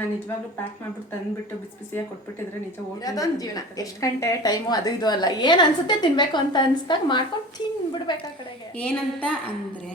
ಇದನ್ನ ನಿಜವಾಗ್ಲೂ ಪ್ಯಾಕ್ ಮಾಡ್ಬಿಟ್ಟು ತಂದ್ಬಿಟ್ಟು ಬಿಸಿ ಬಿಸಿಯಾಗಿ ಕೊಟ್ಬಿಟ್ಟಿದ್ರೆ ನಿಜ ಅದೊಂದು ಜೀವನ. ಎಷ್ಟು ಗಂಟೆ ಟೈಮು ಅದು ಇದು ಅಲ್ಲ, ಏನು ಅನ್ಸುತ್ತೆ ತಿನ್ಬೇಕು ಅಂತ ಅನ್ಸ್ದಾಗ ಮಾಡ್ಕೊಂಡು ತಿನ್ಬಿಡ್ಬೇಕು ಆ ಕಡೆಗೆ. ಏನಂತ ಅಂದರೆ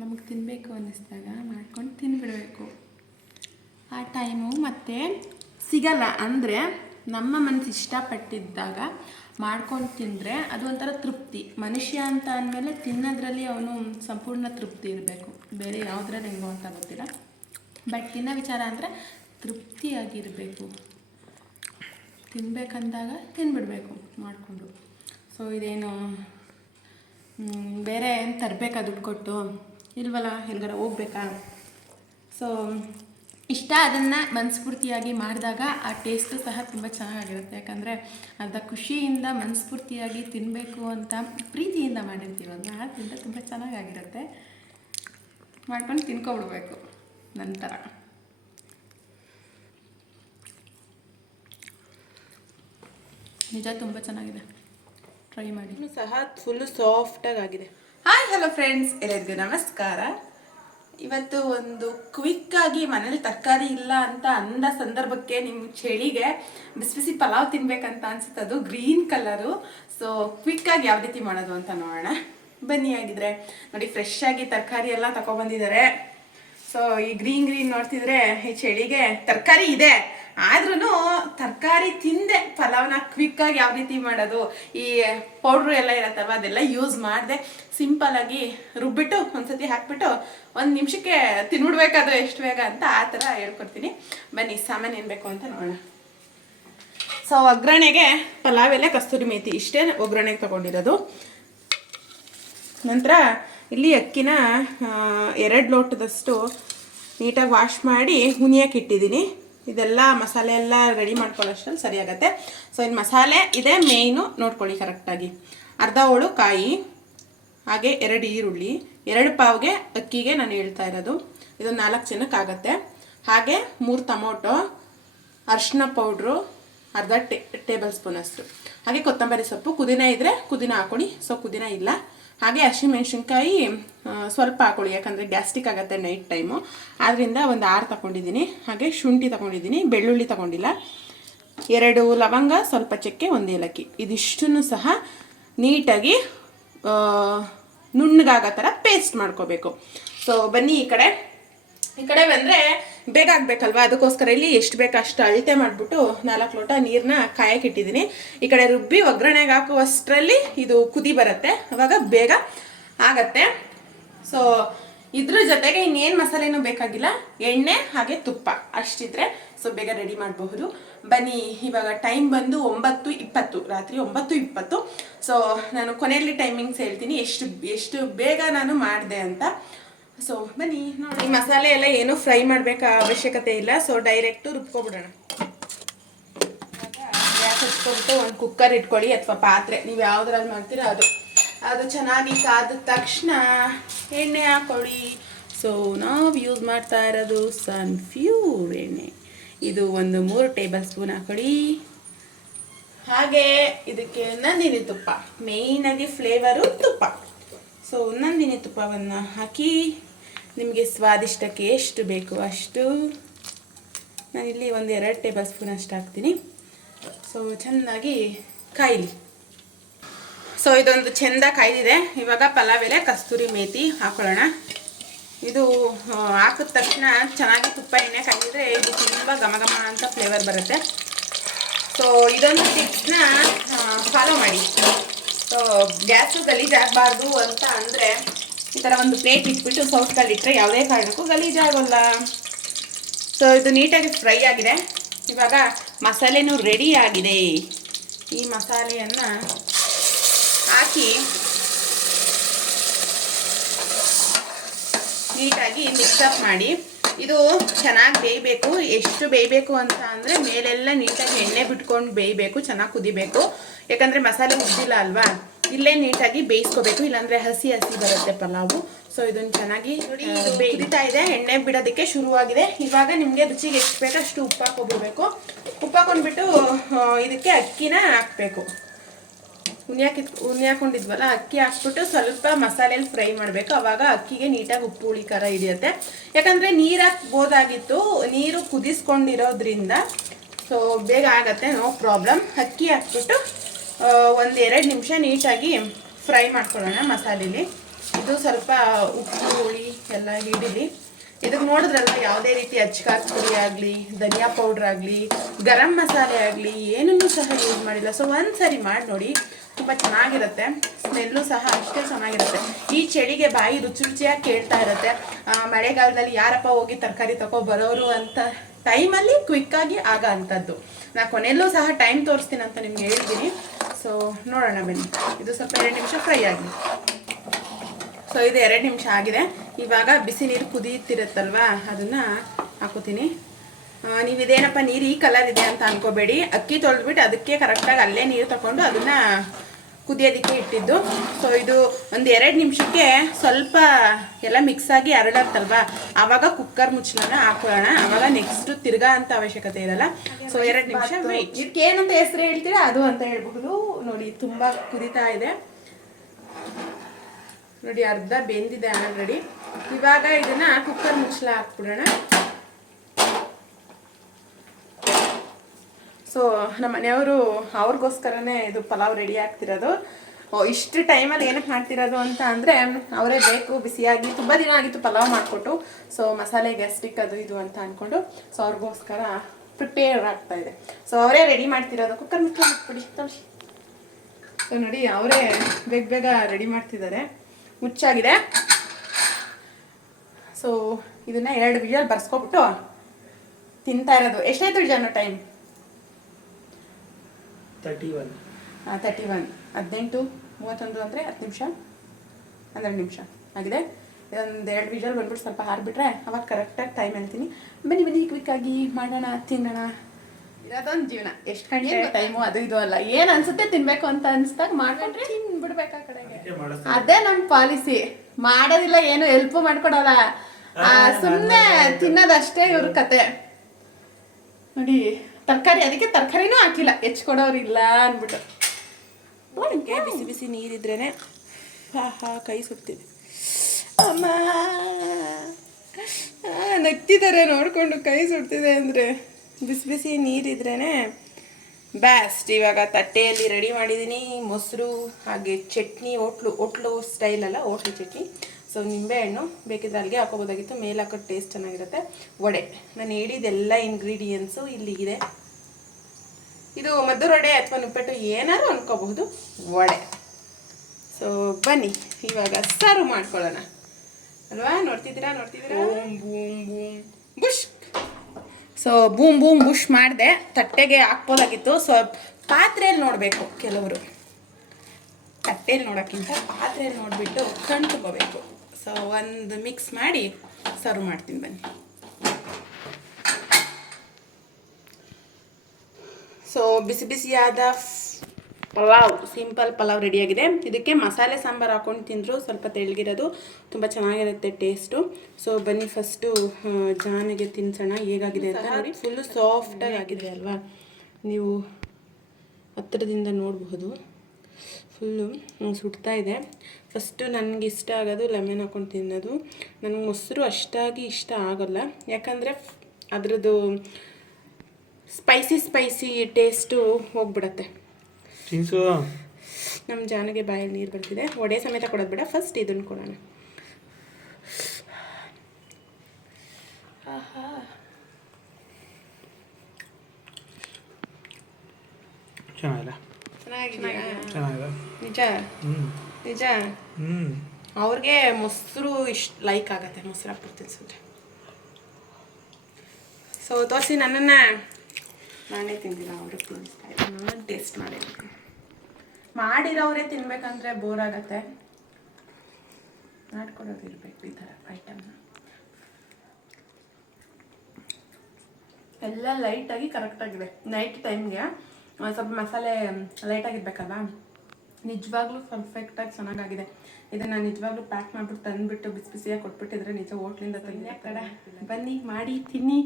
ನಮಗೆ ತಿನ್ನಬೇಕು ಅನ್ನಿಸ್ದಾಗ ಮಾಡ್ಕೊಂಡು ತಿನ್ಬಿಡಬೇಕು. ಆ ಟೈಮು ಮತ್ತೆ ಸಿಗಲ್ಲ. ಅಂದರೆ ನಮ್ಮ ಮನಸ್ಸು ಇಷ್ಟಪಟ್ಟಿದ್ದಾಗ ಮಾಡ್ಕೊಂಡು ತಿಂದರೆ ಅದು ಒಂಥರ ತೃಪ್ತಿ. ಮನುಷ್ಯ ಅಂತ ಅಂದಮೇಲೆ ತಿನ್ನೋದ್ರಲ್ಲಿ ಅವನು ಸಂಪೂರ್ಣ ತೃಪ್ತಿ ಇರಬೇಕು, ಬೇರೆ ಯಾವುದ್ರಲ್ಲಿ ಹೆಂಗೋ ಅಂತ ಗೊತ್ತಿಲ್ಲ. ಬಟ್ ತಿನ್ನೋ ವಿಚಾರ ಅಂದರೆ ತೃಪ್ತಿಯಾಗಿರಬೇಕು. ತಿನ್ಬೇಕಂದಾಗ ತಿನ್ಬಿಡಬೇಕು ಮಾಡಿಕೊಂಡು. ಸೊ ಇದೇನು ಬೇರೆ ಏನು ತರಬೇಕಾ ದುಡ್ಡು ಕೊಟ್ಟು? ಇಲ್ವಲ್ಲ, ಎಲ್ಗಾರ ಹೋಗ್ಬೇಕಾ? ಸೊ ಇಷ್ಟ ಅದನ್ನು ಮನಸ್ಫೂರ್ತಿಯಾಗಿ ಮಾಡಿದಾಗ ಆ ಟೇಸ್ಟು ಸಹ ತುಂಬ ಚೆನ್ನಾಗಿರುತ್ತೆ. ಯಾಕಂದರೆ ಅರ್ಧ ಖುಷಿಯಿಂದ ಮನಸ್ಫೂರ್ತಿಯಾಗಿ ತಿನ್ನಬೇಕು ಅಂತ ಪ್ರೀತಿಯಿಂದ ಮಾಡಿರ್ತೀವಲ್ವ, ಅದರಿಂದ ತುಂಬ ಚೆನ್ನಾಗಿರುತ್ತೆ. ಮಾಡ್ಕೊಂಡು ತಿನ್ಕೊಬಿಡ್ಬೇಕು. ನಂತರ ನಿಜ ತುಂಬ ಚೆನ್ನಾಗಿದೆ, ಟ್ರೈ ಮಾಡಿ. ಸಹ ಫುಲ್ಲು ಸಾಫ್ಟಾಗಿ ಆಗಿದೆ. ಹಾಯ್ ಹಲೋ ಫ್ರೆಂಡ್ಸ್, ಎಲ್ಲರಿಗೂ ನಮಸ್ಕಾರ. ಇವತ್ತು ಒಂದು ಕ್ವಿಕ್ಕಾಗಿ ಮನೇಲಿ ತರಕಾರಿ ಇಲ್ಲ ಅಂತ ಅಂದ ಸಂದರ್ಭಕ್ಕೆ ನಿಮ್ಮ ಚಳಿಗೆ ಬಿಸಿ ಬಿಸಿ ಪಲಾವ್ ತಿನ್ಬೇಕಂತ ಅನ್ಸುತ್ತೆ. ಅದು ಗ್ರೀನ್ ಕಲರು. ಸೊ ಕ್ವಿಕ್ಕಾಗಿ ಯಾವ ರೀತಿ ಮಾಡೋದು ಅಂತ ನೋಡೋಣ ಬನ್ನಿ. ಆಗಿದ್ರೆ ನೋಡಿ, ಫ್ರೆಶ್ ಆಗಿ ತರಕಾರಿ ಎಲ್ಲ ತಗೊಬಂದಿದ್ದಾರೆ. ಸೊ ಈ ಗ್ರೀನ್ ನೋಡ್ತಿದ್ರೆ ಈ ಚಳಿಗೆ ತರಕಾರಿ ಇದೆ, ಆದ್ರೂ ತರಕಾರಿ ತಿಂದೆ ಪಲಾವ್ನ ಕ್ವಿಕ್ಕಾಗಿ ಯಾವ ರೀತಿ ಮಾಡೋದು, ಈ ಪೌಡ್ರು ಎಲ್ಲ ಇರತ್ತಲ್ವ ಅದೆಲ್ಲ ಯೂಸ್ ಮಾಡಿದೆ. ಸಿಂಪಲ್ಲಾಗಿ ರುಬ್ಬಿಟ್ಟು ಒಂದ್ಸತಿ ಹಾಕ್ಬಿಟ್ಟು 1 ನಿಮಿಷಕ್ಕೆ ತಿನ್ಬಿಡ್ಬೇಕಾದ್ರು ಎಷ್ಟು ಬೇಗ ಅಂತ ಆ ಥರ ಹೇಳ್ಕೊಡ್ತೀನಿ. ಬನ್ನಿ ಸಾಮಾನು ಏನು ಬೇಕು ಅಂತ ನೋಡೋಣ. ಸೊ ಒಗ್ಗರಣೆಗೆ ಪಲಾವ್ ಎಲೆ, ಕಸ್ತೂರಿ ಮೇಥಿ ಇಷ್ಟೇ ಒಗ್ಗರಣೆಗೆ ತೊಗೊಂಡಿರೋದು. ನಂತರ ಇಲ್ಲಿ ಅಕ್ಕಿನ 2 ಲೋಟದಷ್ಟು ನೀಟಾಗಿ ವಾಶ್ ಮಾಡಿ ಹುನಿಯಕ್ಕೆ ಇಟ್ಟಿದ್ದೀನಿ. ಇದೆಲ್ಲ ಮಸಾಲೆ ಎಲ್ಲ ರೆಡಿ ಮಾಡ್ಕೊಳ್ಳೋಷ್ಟರಲ್ಲಿ ಸರಿಯಾಗತ್ತೆ. ಸೊ ಇನ್ನು ಮಸಾಲೆ ಇದೆ ಮೇಯ್ನು, ನೋಡ್ಕೊಳ್ಳಿ ಕರೆಕ್ಟಾಗಿ. ಅರ್ಧ ಹೋಳು ಕಾಯಿ, ಹಾಗೆ 2 ಈರುಳ್ಳಿ, 2 ಪಾವ್ಗೆ ಅಕ್ಕಿಗೆ ನಾನು ಹೇಳ್ತಾ ಇರೋದು. ಇದು 4 ಜನಕ್ಕಾಗತ್ತೆ. ಹಾಗೆ 3 ಟೊಮೊಟೊ, ಅರಿಶಿನ ಪೌಡ್ರು ಅರ್ಧ ಟೇಬಲ್ ಸ್ಪೂನ್ ಅಷ್ಟು, ಹಾಗೆ ಕೊತ್ತಂಬರಿ ಸೊಪ್ಪು. ಪುದೀನ ಇದ್ದರೆ ಪುದೀನ ಹಾಕೊಳ್ಳಿ. ಸೊ ಪುದೀನ ಇಲ್ಲ. ಹಾಗೆ ಹಸಿಮೆಣ್ಸಿನ್ಕಾಯಿ ಸ್ವಲ್ಪ ಹಾಕೊಳ್ಳಿ, ಯಾಕಂದರೆ ಗ್ಯಾಸ್ಟ್ರಿಕ್ ಆಗುತ್ತೆ ನೈಟ್ ಟೈಮು. ಆದ್ದರಿಂದ ಒಂದು 6 ತಗೊಂಡಿದ್ದೀನಿ. ಹಾಗೆ ಶುಂಠಿ ತಗೊಂಡಿದ್ದೀನಿ, ಬೆಳ್ಳುಳ್ಳಿ ತಗೊಂಡಿಲ್ಲ. 2 ಲವಂಗ, ಸ್ವಲ್ಪ ಚಕ್ಕೆ, 1 ಏಲಕ್ಕಿ. ಇದಿಷ್ಟನ್ನು ಸಹ ನೀಟಾಗಿ ನುಣ್ಣಗಾಗೋ ಥರ ಪೇಸ್ಟ್ ಮಾಡ್ಕೋಬೇಕು. ಸೊ ಬನ್ನಿ ಈ ಕಡೆ ಬಂದರೆ ಬೇಗ ಆಗಬೇಕಲ್ವ, ಅದಕ್ಕೋಸ್ಕರ ಇಲ್ಲಿ ಎಷ್ಟು ಬೇಕು ಅಷ್ಟು ಅಳತೆ ಮಾಡಿಬಿಟ್ಟು 4 ಲೋಟ ನೀರನ್ನ ಕಾಯಕ್ಕೆ ಇಟ್ಟಿದ್ದೀನಿ. ಈ ಕಡೆ ರುಬ್ಬಿ ಒಗ್ಗರಣೆಗೆ ಹಾಕುವಷ್ಟರಲ್ಲಿ ಇದು ಕುದಿ ಬರುತ್ತೆ, ಅವಾಗ ಬೇಗ ಆಗತ್ತೆ. ಸೊ ಇದ್ರ ಜೊತೆಗೆ ಇನ್ನೇನು ಮಸಾಲೆನೂ ಬೇಕಾಗಿಲ್ಲ, ಎಣ್ಣೆ ಹಾಗೆ ತುಪ್ಪ ಅಷ್ಟಿದ್ರೆ ಸೊ ಬೇಗ ರೆಡಿ ಮಾಡಬಹುದು. ಬನ್ನಿ, ಇವಾಗ ಟೈಮ್ ಬಂದು 9:20, ರಾತ್ರಿ 9:20. ಸೊ ನಾನು ಕೊನೆಯಲ್ಲಿ ಟೈಮಿಂಗ್ಸ್ ಹೇಳ್ತೀನಿ ಎಷ್ಟು ಬೇಗ ನಾನು ಮಾಡಿದೆ ಅಂತ. ಸೊ ಬನ್ನಿ ನೋಡಿ. ಈ ಮಸಾಲೆ ಎಲ್ಲ ಏನು ಫ್ರೈ ಮಾಡಬೇಕಾ ಅವಶ್ಯಕತೆ ಇಲ್ಲ. ಸೊ ಡೈರೆಕ್ಟು ರುಬ್ಕೊಬಿಡೋಣ. ಗ್ಯಾಸ್ ಹಚ್ಕೊಬಿಟ್ಟು ಒಂದು ಕುಕ್ಕರ್ ಇಟ್ಕೊಳ್ಳಿ ಅಥವಾ ಪಾತ್ರೆ, ನೀವು ಯಾವುದ್ರಲ್ಲಿ ಮಾಡ್ತೀರೋ ಅದು ಚೆನ್ನಾಗಿ ಕಾದ ತಕ್ಷಣ ಎಣ್ಣೆ ಹಾಕೊಳ್ಳಿ. ಸೊ ನಾವು ಯೂಸ್ ಮಾಡ್ತಾ ಇರೋದು ಸನ್ಫ್ಯೂರ್ ಎಣ್ಣೆ. ಇದು ಒಂದು 3 ಟೇಬಲ್ ಸ್ಪೂನ್ ಹಾಕೊಳ್ಳಿ. ಹಾಗೆ ಇದಕ್ಕೆ ನಂದಿನಿ ತುಪ್ಪ, ಮೇಯ್ನಾಗಿ ಫ್ಲೇವರು ತುಪ್ಪ. ಸೊ ನಂದಿನಿ ತುಪ್ಪವನ್ನು ಹಾಕಿ ನಿಮಗೆ ಸ್ವಾದಿಷ್ಟಕ್ಕೆ ಎಷ್ಟು ಬೇಕು ಅಷ್ಟು. ನಾನಿಲ್ಲಿ ಒಂದು 2 ಟೇಬಲ್ ಸ್ಪೂನ್ ಅಷ್ಟು ಹಾಕ್ತೀನಿ. ಸೊ ಚೆನ್ನಾಗಿ ಕಾಯಿಲಿ. ಸೊ ಇದೊಂದು ಚೆಂದ ಕಾಯ್ದಿದೆ. ಇವಾಗ ಪಲಾವ್ ಎಲೆ, ಕಸ್ತೂರಿ ಮೇಥಿ ಹಾಕೊಳ್ಳೋಣ. ಇದು ಹಾಕಿದ ತಕ್ಷಣ ಚೆನ್ನಾಗಿ ತುಪ್ಪ ಎಣ್ಣೆ ಕಾಯಿದ್ರೆ ಇದು ತುಂಬ ಘಮ ಘಮ ಅಂತ ಫ್ಲೇವರ್ ಬರುತ್ತೆ. ಸೊ ಇದೊಂದು ಟಿಪ್ಸ್ನ ಫಾಲೋ ಮಾಡಿ. ಸೊ ಗ್ಯಾಸು ಗಲೀಜಾಗಬಾರ್ದು ಅಂತ ಅಂದರೆ ಈ ಥರ ಒಂದು ಪ್ಲೇಟ್ ಇಟ್ಬಿಟ್ಟು ಸೌಟ್ಕಲ್ಲಿಟ್ಟರೆ ಯಾವುದೇ ಕಾರಣಕ್ಕೂ ಗಲೀಜಾಗೋಲ್ಲ. ಸೊ ಇದು ನೀಟಾಗಿ ಫ್ರೈ ಆಗಿದೆ. ಇವಾಗ ಮಸಾಲೆನೂ ರೆಡಿ ಆಗಿದೆ. ಈ ಮಸಾಲೆಯನ್ನು ಹಾಕಿ ನೀಟಾಗಿ ಮಿಕ್ಸಪ್ ಮಾಡಿ. ಇದು ಚೆನ್ನಾಗಿ ಬೇಯಬೇಕು. ಎಷ್ಟು ಬೇಯಬೇಕು ಅಂತ ಅಂದರೆ ಮೇಲೆಲ್ಲ ನೀಟಾಗಿ ಎಣ್ಣೆ ಬಿಟ್ಕೊಂಡು ಬೇಯಬೇಕು, ಚೆನ್ನಾಗಿ ಕುದಿಬೇಕು. ಯಾಕಂದರೆ ಮಸಾಲೆ ಉದ್ದಿಲ್ಲ ಅಲ್ವಾ, ಇಲ್ಲೇ ನೀಟಾಗಿ ಬೇಯಿಸ್ಕೋಬೇಕು, ಇಲ್ಲಾಂದರೆ ಹಸಿ ಬರುತ್ತೆ ಪಲಾವು. ಸೊ ಇದನ್ನು ಚೆನ್ನಾಗಿ ಕುದಿತಾ ಇದೆ, ಎಣ್ಣೆ ಬಿಡೋದಕ್ಕೆ ಶುರುವಾಗಿದೆ. ಇವಾಗ ನಿಮಗೆ ರುಚಿಗೆ ಎಷ್ಟು ಬೇಕೋ ಅಷ್ಟು ಉಪ್ಪು ಹಾಕ್ಕೊಬಿಡ್ಬೇಕು. ಉಪ್ಪು ಹಾಕೊಂಡ್ಬಿಟ್ಟು ಇದಕ್ಕೆ ಅಕ್ಕಿನ ಹಾಕಬೇಕು. ಉನಿ ಹಾಕೊಂಡಿದ್ವಲ್ಲ ಅಕ್ಕಿ ಹಾಕ್ಬಿಟ್ಟು ಸ್ವಲ್ಪ ಮಸಾಲೆಯಲ್ಲಿ ಫ್ರೈ ಮಾಡಬೇಕು. ಅವಾಗ ಅಕ್ಕಿಗೆ ನೀಟಾಗಿ ಉಪ್ಪು ಹುಳಿ ಖಾರ ಹಿಡಿಯುತ್ತೆ. ಯಾಕಂದರೆ ನೀರು ಹಾಕ್ಬೋದಾಗಿತ್ತು, ನೀರು ಕುದಿಸ್ಕೊಂಡಿರೋದ್ರಿಂದ ಸೊ ಬೇಗ ಆಗತ್ತೆ, ನೋ ಪ್ರಾಬ್ಲಮ್. ಅಕ್ಕಿ ಹಾಕ್ಬಿಟ್ಟು 1-2 ನಿಮಿಷ ನೀಟಾಗಿ ಫ್ರೈ ಮಾಡ್ಕೊಳ್ಳೋಣ ಮಸಾಲೆಲಿ. ಇದು ಸ್ವಲ್ಪ ಉಪ್ಪು ಹುಳಿ ಎಲ್ಲ ಹಿಡೀಲಿ. ಇದಕ್ಕೆ ನೋಡಿದ್ರಲ್ಲ, ಯಾವುದೇ ರೀತಿ ಅಚ್ಕಾರದ ಪುಡಿ ಆಗಲಿ, ಧನಿಯಾ ಪೌಡ್ರ್ ಆಗಲಿ, ಗರಂ ಮಸಾಲೆ ಆಗಲಿ ಏನನ್ನೂ ಸಹ ಯೂಸ್ ಮಾಡಿಲ್ಲ. ಸೊ ಒಂದ್ಸರಿ ಮಾಡಿ ನೋಡಿ, ತುಂಬ ಚೆನ್ನಾಗಿರುತ್ತೆ. ಸ್ಮೆಲ್ಲು ಸಹ ಅಷ್ಟೇ ಚೆನ್ನಾಗಿರುತ್ತೆ. ಈ ಚಳಿಗೆ ಬಾಯಿ ರುಚಿ ರುಚಿಯಾಗಿ ಕೇಳ್ತಾ ಇರುತ್ತೆ. ಮಳೆಗಾಲದಲ್ಲಿ ಯಾರಪ್ಪ ಹೋಗಿ ತರಕಾರಿ ಬರೋರು ಅಂತ ಟೈಮಲ್ಲಿ ಕ್ವಿಕ್ಕಾಗಿ ಆಗ ಅಂಥದ್ದು. ನಾ ಕೊನೆಯಲ್ಲೂ ಸಹ ಟೈಮ್ ತೋರಿಸ್ತೀನಿ ಅಂತ ನಿಮ್ಗೆ ಹೇಳ್ತೀನಿ. ಸೊ ನೋಡೋಣ ಬನ್ನಿ. ಇದು ಸ್ವಲ್ಪ 2 ನಿಮಿಷ ಫ್ರೈ ಆಗಲಿ. ಸೊ ಇದು 2 ನಿಮಿಷ ಆಗಿದೆ. ಇವಾಗ ಬಿಸಿ ನೀರು ಕುದಿಯುತ್ತಿರುತ್ತಲ್ವ, ಅದನ್ನು ಹಾಕೋತೀನಿ. ನೀವು ಇದೇನಪ್ಪ ನೀರು ಈ ಕಲರ್ ಇದೆ ಅಂತ ಅನ್ಕೋಬೇಡಿ. ಅಕ್ಕಿ ತೊಳೆದ್ಬಿಟ್ಟು ಅದಕ್ಕೆ ಕರೆಕ್ಟಾಗಿ ಅಲ್ಲೇ ನೀರು ತಗೊಂಡು ಅದನ್ನು ಕುದಿಯೋದಕ್ಕೆ ಇಟ್ಟಿದ್ದು. ಸೊ ಇದು 1-2 ನಿಮಿಷಕ್ಕೆ ಸ್ವಲ್ಪ ಎಲ್ಲ ಮಿಕ್ಸಾಗಿ ಹರಡುತ್ತಲ್ವ, ಆವಾಗ ಕುಕ್ಕರ್ ಮುಚ್ಚಳನ ಹಾಕೊಳ್ಳೋಣ. ಆವಾಗ ನೆಕ್ಸ್ಟ್ ತಿರ್ಗಾ ಅಂತ ಅವಶ್ಯಕತೆ ಇರಲ್ಲ. ಸೊ 2 ನಿಮಿಷ ವೆಯ್ಟ್. ಇದಕ್ಕೆ ಏನಂತ ಹೆಸರು ಹೇಳ್ತೀರಾ ಅದು ಅಂತ ಹೇಳ್ಬಹುದು. ನೋಡಿ ತುಂಬ ಕುದಿತಾ ಇದೆ. ನೋಡಿ ಅರ್ಧ ಬೆಂದಿದೆ ಆಲ್ರೆಡಿ. ಇವಾಗ ಇದನ್ನ ಕುಕ್ಕರ್ ಮುಚ್ಚಳ ಹಾಕ್ಬಿಡೋಣ. ಸೊ ನಮ್ಮ ಮನೆಯವರು ಅವ್ರಿಗೋಸ್ಕರನೇ ಇದು ಪಲಾವ್ ರೆಡಿ ಆಗ್ತಿರೋದು. ಇಷ್ಟು ಟೈಮಲ್ಲಿ ಏನಕ್ಕೆ ಮಾಡ್ತಿರೋದು ಅಂತ ಅಂದರೆ, ಅವರೇ ಬೇಕು ಬಿಸಿಯಾಗಿ. ತುಂಬ ದಿನ ಆಗಿತ್ತು ಪಲಾವ್ ಮಾಡಿಕೊಟ್ಟು. ಸೊ ಮಸಾಲೆ ಗ್ಯಾಸ್ಟ್ರಿಕ್ ಅದು ಇದು ಅಂತ ಅಂದ್ಕೊಂಡು ಸೊ ಅವ್ರಿಗೋಸ್ಕರ ಪ್ರಿಪೇರ್ ಆಗ್ತಾ ಇದೆ. ಸೊ ಅವರೇ ರೆಡಿ ಮಾಡ್ತಿರೋದು. ಕುಕ್ಕರ್ ಮುಚ್ಚಳ ಹಾಕ್ಬಿಡಿ ತೋರಿಸಿ. ಸೊ ನೋಡಿ ಅವರೇ ಬೇಗ ಬೇಗ ರೆಡಿ ಮಾಡ್ತಿದ್ದಾರೆ. ಮುಚ್ಚಾಗಿದೆ. ಸೊ ಇದನ್ನ 2 ವಿಷಲ್ ಬರ್ಸ್ಕೊಬಿಟ್ಟು ತಿಂತಾ ಇರೋದು. ಎಷ್ಟಾಯ್ತು ವಿಜಯನ ಟೈಮ್? 31 18 31 ಅಂದರೆ 10 ನಿಮಿಷ 12 ನಿಮಿಷ ಆಗಿದೆ. 1-2 ವಿಷಲ್ ಬಂದ್ಬಿಟ್ಟು ಸ್ವಲ್ಪ ಹಾರಿಬಿಟ್ರೆ ಅವಾಗ ಕರೆಕ್ಟಾಗಿ ಟೈಮ್ ಹೇಳ್ತೀನಿ. ಬನ್ನಿ ಕ್ವಿಕ್ಕಾಗಿ ಮಾಡೋಣ, ತಿನ್ನೋಣ. ಇರೋದೊಂದು ಜೀವನ. ಎಷ್ಟು ಗಂಟೆ ಟೈಮು ಅದು ಇದು ಅಲ್ಲ, ಏನು ಅನ್ಸುತ್ತೆ ತಿನ್ಬೇಕು ಅಂತ ಅನಿಸ್ದಾಗ ಮಾಡ್ಕೊಂಡ್ರೆ ತಿನ್ಬಿಡ್ಬೇಕು ಆ ಕಡೆಗೆ. ಅದೇ ನಮ್ಮ ಪಾಲಿಸಿ. ಮಾಡೋದಿಲ್ಲ, ಏನು ಹೆಲ್ಪ್ ಮಾಡ್ಕೊಡಲ್ಲ, ಸುಮ್ಮನೆ ತಿನ್ನೋದಷ್ಟೇ ಇವ್ರ ಕತೆ. ನೋಡಿ ತರಕಾರಿ, ಅದಕ್ಕೆ ತರಕಾರಿನೂ ಹಾಕಿಲ್ಲ, ಹೆಚ್ಕೊಡೋರಿಲ್ಲ ಅಂದ್ಬಿಟ್ಟು. ಬಿಸಿ ಬಿಸಿ ನೀರಿದ್ರೇನೆ ಕೈ ಸುಡ್ತಿದೆ. ಅಮ್ಮ ನಗ್ತಿದ್ದಾರೆ ನೋಡ್ಕೊಂಡು, ಕೈ ಸುಡ್ತಿದೆ ಅಂದರೆ. ಬಿಸಿ ಬಿಸಿ ನೀರಿದ್ರೇ ಬೆಸ್ಟ್. ಇವಾಗ ತಟ್ಟೆಯಲ್ಲಿ ರೆಡಿ ಮಾಡಿದ್ದೀನಿ ಮೊಸರು, ಹಾಗೆ ಚಟ್ನಿ, ಹೋಟ್ಲು ಸ್ಟೈಲಲ್ಲ, ಹೋಟ್ಲು ಚಟ್ನಿ. ಸೊ ನಿಂಬೆಹಣ್ಣು ಬೇಕಿದ್ರೆ ಅಲ್ಲಿಗೆ ಹಾಕೋಬೋದಾಗಿತ್ತು, ಮೇಲೆ ಹಾಕೋದು ಟೇಸ್ಟ್ ಚೆನ್ನಾಗಿರುತ್ತೆ. ವಡೆ ನಾನು ಹೇಳಿದೆಲ್ಲ ಇಂಗ್ರೀಡಿಯೆಂಟ್ಸು ಇಲ್ಲಿ ಇದೆ. ಇದು ಮದ್ದೂರು ವಡೆ ಅಥವಾ ನಿಪ್ಪಟ್ಟು ಏನಾದ್ರು ಅನ್ಕೋಬಹುದು, ವಡೆ. ಸೊ ಬನ್ನಿ ಇವಾಗ ಸರ್ವ್ ಮಾಡ್ಕೊಳ್ಳೋಣ ಅಲ್ವಾ. ನೋಡ್ತಿದ್ದೀರಾ boom boom boom bush. So boom boom bush ಮಾಡಿದೆ. ತಟ್ಟೆಗೆ ಹಾಕ್ಬೋದಾಗಿತ್ತು. ಸೊ ಪಾತ್ರೆಯಲ್ಲಿ ನೋಡಬೇಕು, ಕೆಲವರು ತಟ್ಟೆಯಲ್ಲಿ ನೋಡೋಕ್ಕಿಂತ ಪಾತ್ರೆಯಲ್ಲಿ ನೋಡಿಬಿಟ್ಟು ಕಣ್ ತಗೋಬೇಕು. ಸೊ ಒಂದು ಮಿಕ್ಸ್ ಮಾಡಿ ಸರ್ವ್ ಮಾಡ್ತೀನಿ ಬನ್ನಿ. ಸೊ ಬಿಸಿ ಬಿಸಿಯಾದ ಪಲಾವ್, ಸಿಂಪಲ್ ಪಲಾವ್ ರೆಡಿಯಾಗಿದೆ. ಇದಕ್ಕೆ ಮಸಾಲೆ ಸಾಂಬಾರು ಹಾಕೊಂಡು ತಿಂದರು ಸ್ವಲ್ಪ ತೆಳ್ಳಗಿರೋದು ತುಂಬ ಚೆನ್ನಾಗಿರುತ್ತೆ ಟೇಸ್ಟು. ಸೊ ಬನ್ನಿ ಫಸ್ಟು ಜಾನಿಗೆ ತಿನ್ಸೋಣ ಹೇಗಾಗಿದೆ ಅಂತ. ನೋಡಿ ಫುಲ್ಲು ಸಾಫ್ಟಾಗಿ ಆಗಿದೆ ಅಲ್ವಾ, ನೀವು ಹತ್ತಿರದಿಂದ ನೋಡಬಹುದು. ಫುಲ್ಲು ಸುಡ್ತಾ ಇದೆ. ಫಸ್ಟು ನನಗೆ ಇಷ್ಟ ಆಗೋದು ಲೆಮನ್ ಹಾಕೊಂಡು ತಿನ್ನೋದು. ನನಗೆ ಮೊಸರು ಅಷ್ಟಾಗಿ ಇಷ್ಟ ಆಗೋಲ್ಲ, ಯಾಕಂದರೆ ಅದರದ್ದು ಸ್ಪೈಸಿ ಟೇಸ್ಟು ಹೋಗ್ಬಿಡತ್ತೆ. ನಮ್ಮ ಜಾನಿಗೆ ಬಾಯಲ್ಲಿ ನೀರು ಬರ್ತಿದೆ. ವಡೆ ಸಮೇತ ಕೊಡೋದು ಬೇಡ, ಫಸ್ಟ್ ಇದನ್ನು ಕೊಡೋಣ. ಚೆನ್ನಾಗಿದೆ ನಿಜ. ಅವ್ರಿಗೆ ಮೊಸರು ಇಷ್ಟು ಲೈಕ್ ಆಗತ್ತೆ, ಮೊಸರು ಹಾಕ್ಬಿಟ್ಟು ತಿನ್ಸಿದ್ರೆ. ಸೊ ತೋರಿಸಿ, ನನ್ನನ್ನು ನಾನೇ ತಿಂದಿಲ್ಲ, ಅವ್ರಿಗೆ ತಿನ್ನಿಸ್ತಾ ಇಲ್ಲ. ನಾನು ಟೇಸ್ಟ್ ಮಾಡಿರೋರೇ ತಿನ್ಬೇಕಂದ್ರೆ ಬೋರ್ ಆಗತ್ತೆ. ಮಾಡ್ಕೊಡೋರು ಇರಬೇಕು ಈ ಥರ ಐಟಮ್ನ. ಎಲ್ಲ ಲೈಟಾಗಿ ಕರೆಕ್ಟಾಗಿದೆ. ನೈಟ್ ಟೈಮ್ಗೆ ಸ್ವಲ್ಪ ಮಸಾಲೆ ಲೈಟಾಗಿರ್ಬೇಕಲ್ವ, ನಿಜವಾಗ್ಲೂ ಪರ್ಫೆಕ್ಟಾಗಿ ಚೆನ್ನಾಗಾಗಿದೆ. ಇದನ್ನು ನಿಜವಾಗ್ಲೂ ಪ್ಯಾಕ್ ಮಾಡಿಬಿಟ್ಟು ತಂದುಬಿಟ್ಟು ಬಿಸಿ ಬಿಸಿಯಾಗಿ ಕೊಟ್ಬಿಟ್ಟಿದ್ರೆ ನಿಜ ಹೋಟ್ಲಿಂದ ತಂದು ಕಡೆ ಬನ್ನಿ ಮಾಡಿ ತಿನ್ನಿ,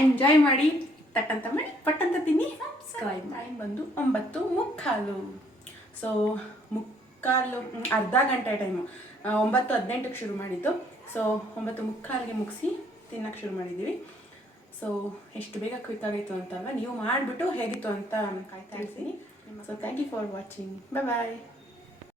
ಎಂಜಾಯ್ ಮಾಡಿ, ತಟ್ಟಂತ ಮಾಡಿ ಪಟ್ಟಂತ ತಿನ್ನಿ. ಟೈಮ್ ಬಂದು 9:45. ಸೊ ಅರ್ಧ ಗಂಟೆ ಟೈಮು 9:15ಕ್ಕೆ ಶುರು ಮಾಡಿದ್ದು. ಸೊ 9:45ಗೆ ಮುಗಿಸಿ ತಿನ್ನೋಕ್ಕೆ ಶುರು ಮಾಡಿದ್ದೀವಿ. ಸೊ ಎಷ್ಟು ಬೇಗ ಕ್ವಿಕ್ಕಾಗಿತ್ತು ಅಂತಲ್ವ, ನೀವು ಮಾಡಿಬಿಟ್ಟು ಹೇಗಿತ್ತು ಅಂತ ಕಾಯ್ತಾ ಇರ್ತೀನಿ. So thank you for watching. Bye.